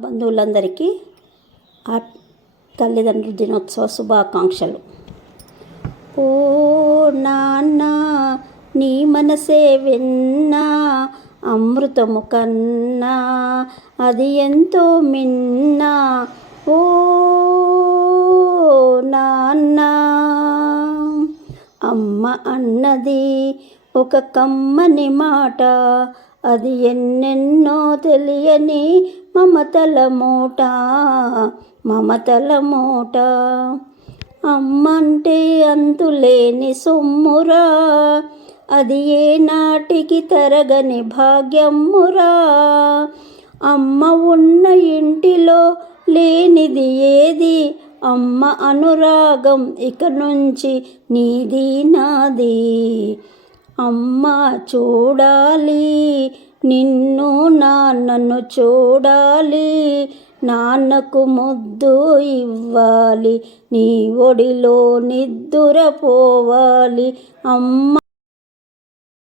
బంధువులందరికీ తల్లిదండ్రుల దినోత్సవ శుభాకాంక్షలు. ఓ నాన్న నీ మనసే వెన్నా, అమృతము కన్నా అది ఎంతో మిన్నా. ఓ నాన్న అమ్మ అన్నది ఒక కమ్మని మాట, అది ఎన్నెన్నో తెలియని మమతల మూట, మమతల మూట. అమ్మంటే అంతులేని సొమ్మురా, అది ఏ నాటికి తరగని భాగ్యమ్మురా. అమ్మ ఉన్న ఇంటిలో లేనిది ఏది, అమ్మ అనురాగం ఇక నుంచి నీది నాది. అమ్మ చూడాలి నిన్ను, నాన్నను చూడాలి, నాన్నకు ముద్దు ఇవ్వాలి, నీ ఒడిలో నిద్దురపోవాలి. అమ్మ